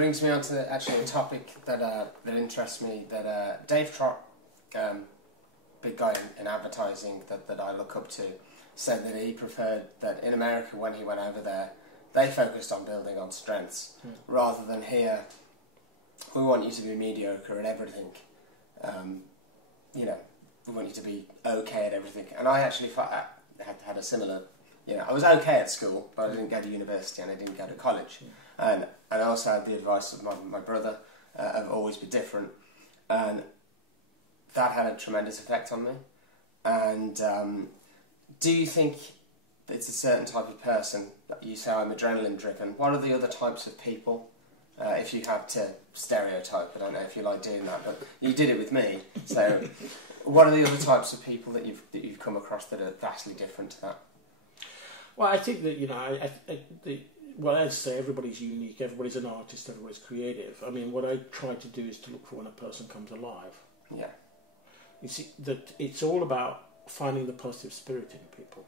brings me on to actually a topic that interests me. That Dave Trott, big guy in advertising that I look up to, said that he preferred that in America when he went over there, they focused on building on strengths rather than here. We want you to be mediocre at everything. You know, we want you to be okay at everything. And I actually had a similar. You know, I was okay at school, but I didn't go to university and I didn't go to college. And I also had the advice of my brother of always be different. And that had a tremendous effect on me. And do you think it's a certain type of person? You say I'm adrenaline driven. What are the other types of people? If you had to stereotype, I don't know if you like doing that, but you did it with me. So, what are the other types of people that you've come across that are vastly different to that? Well, I think that, you know, well, I'd say everybody's unique, everybody's an artist, everybody's creative. I mean, what I try to do is to look for when a person comes alive. Yeah. You see, that it's all about finding the positive spirit in people.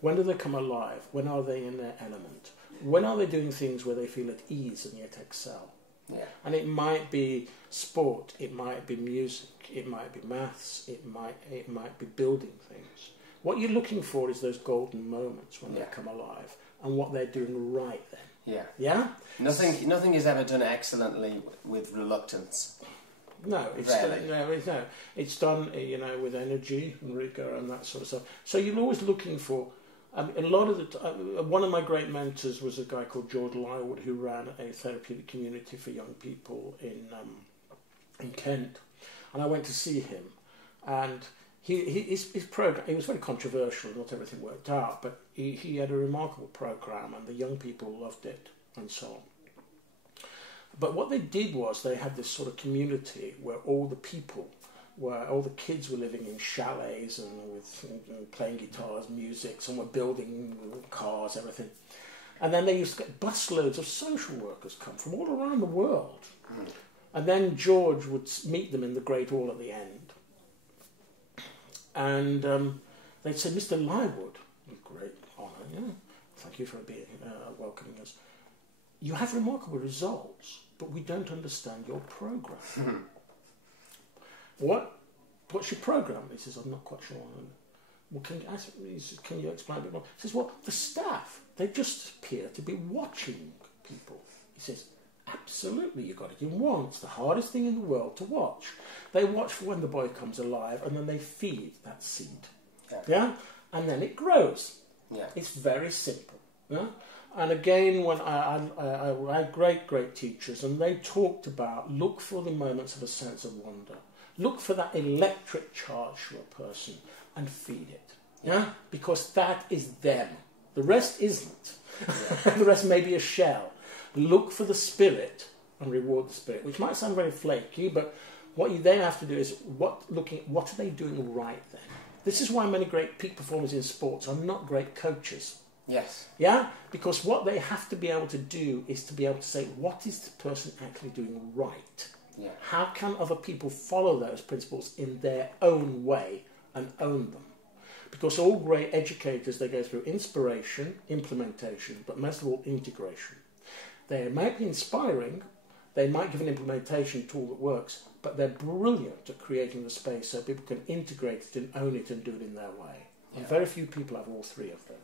When do they come alive? When are they in their element? When are they doing things where they feel at ease and yet excel? Yeah. And it might be sport, it might be music, it might be maths, it might be building things. What you're looking for is those golden moments when they come alive and what they're doing right then. Yeah. Yeah? Nothing is ever done excellently with reluctance. No, it's done, you know, with energy and rigor and that sort of stuff. So you're always looking for. A lot of one of my great mentors was a guy called George Lywood, who ran a therapeutic community for young people in Kent, and I went to see him, and his program, it was very controversial. Not everything worked out, but he had a remarkable program, and the young people loved it, and so on. But what they did was they had this sort of community where all the kids were living in chalets and with playing guitars, music, some were building cars, everything. And then they used to get busloads of social workers come from all around the world. And then George would meet them in the Great Hall at the end. And they'd say, Mr. Lywood, great honour, yeah, thank you for being welcoming us. You have remarkable results, but we don't understand your program. What's your program? He says, I'm not quite sure. Well, can you explain a bit more? He says, well, the staff, they just appear to be watching people. He says, absolutely, you've got it in one. It's the hardest thing in the world to watch. They watch for when the boy comes alive, and then they feed that seed. Yeah? And then it grows. Yeah. It's very simple. Yeah? And again, when I had great teachers, and they talked about look for the moments of a sense of wonder. Look for that electric charge for a person and feed it. Yeah? Because that is them. The rest isn't. Yeah. The rest may be a shell. Look for the spirit and reward the spirit, which might sound very flaky, but what you then have to do is what are they doing right then? This is why many great peak performers in sports are not great coaches. Yes. Yeah? Because what they have to be able to do is to be able to say, what is the person actually doing right? Yeah. How can other people follow those principles in their own way and own them? Because all great educators, they go through inspiration, implementation, but most of all integration. They might be inspiring, they might give an implementation tool that works, but they're brilliant at creating the space so people can integrate it and own it and do it in their way. And very few people have all three of those.